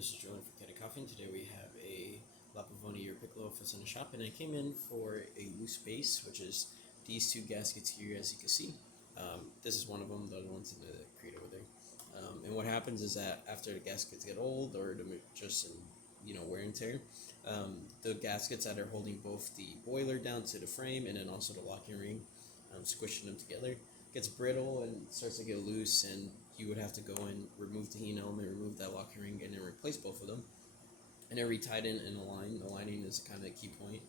this is Julian from Kanen Coffee, and today we have a Pavoni or Piccolo for in the shop, and I came in for a loose base, which is these two gaskets here, as you can see. This is one of them, the other one's in the crate over there. And what happens is that after the gaskets get old or just in wear and tear, the gaskets that are holding both the boiler down to the frame and then also the locking ring, squishing them together, gets brittle and starts to get loose, and you would have to go and remove the heat element, remove that locking ring, and then replace both of them. And they're retied in a line. The lining is kind of a key point,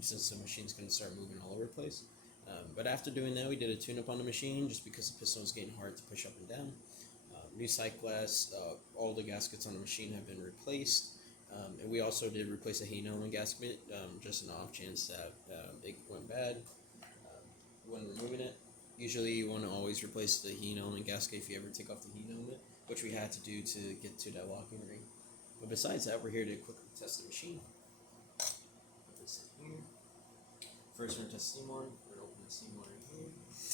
since the machine's going to start moving all over the place. But after doing that, we did a tune-up on the machine just because the piston was getting hard to push up and down. New sight glass, all the gaskets on the machine have been replaced. And we also did replace a heat element gasket, just an off chance that it went bad when removing it. Usually you want to always replace the heat element gasket if you ever take off the heat element, which we had to do to get to that locking ring. But besides that, we're here to quickly test the machine. Put this in here. First, we're going to test steam on. We're going to open the steam on right here. As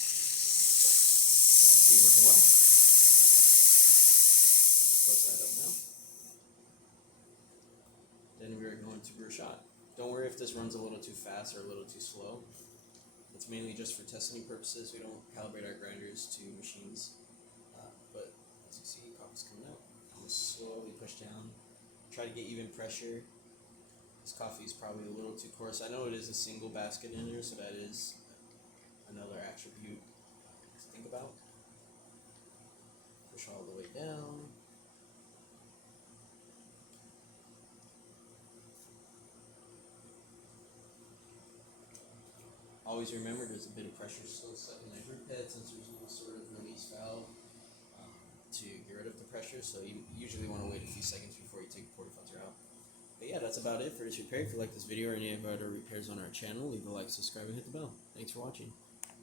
you see, working well. Close that up now. Then we're going to brew a shot. Don't worry if this runs a little too fast or a little too slow. It's mainly just for testing purposes. We don't calibrate our grinders to machines. But as you see, coffee's coming out. I'm going to slowly push down. Try to get even pressure. This coffee is probably a little too coarse. I know it is a single basket in there, so that is another attribute to think about. Push all the way down. Always remember there's a bit of pressure still stuck in that drip head since there's no sort of release valve to get rid of the pressure, so you usually want to wait a few seconds before you take the portafilter out. But yeah, that's about it for this repair. If you like this video or any of our other repairs on our channel, leave a like, subscribe, and hit the bell. Thanks for watching.